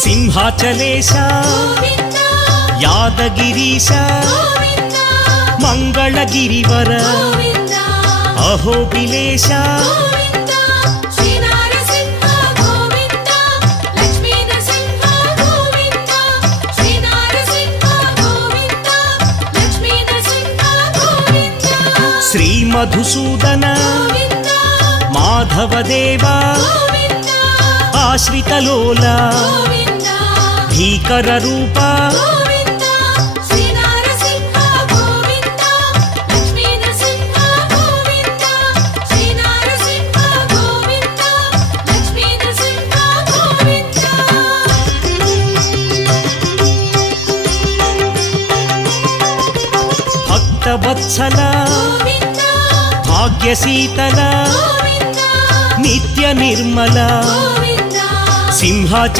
सिंहाचलेश यादगिरीश मंगलगिरिवर अहोबिलेश श्री मधुसूदन माधवदेवा आश्रितलोला भीकर रूपा भक्तवत्सला भाग्यशीतला नित्य निर्मला सिंहाचल